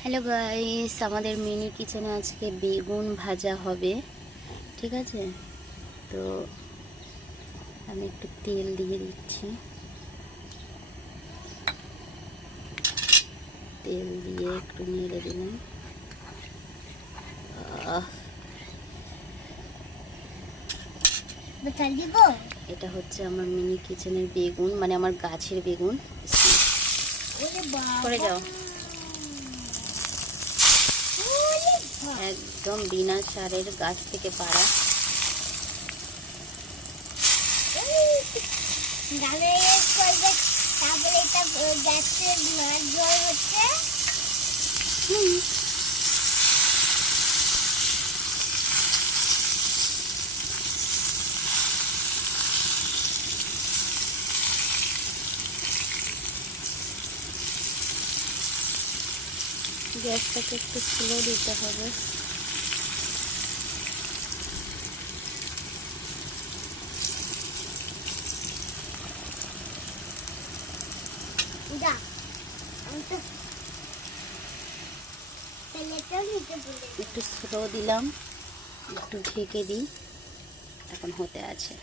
Hello guys, আমাদের mini কিচেনে আজকে বেগুন ভাজা হবে। ঠিক আছে, তো আমি একটু তেল দিয়ে দিচ্ছি। তেল দিয়ে একটু নেড়ে দিলাম। এটা হচ্ছে আমার মিনি কিচেনের বেগুন, মানে আমার গাছের বেগুন। সরে যাও, একদম বিনা সারের গাছ থেকে পাড়া। গ্যাসটাকে একটু স্লো দিতে হবে। একটু স্লো দিলাম, একটু ঢেকে দিই, এখন হতে আছে।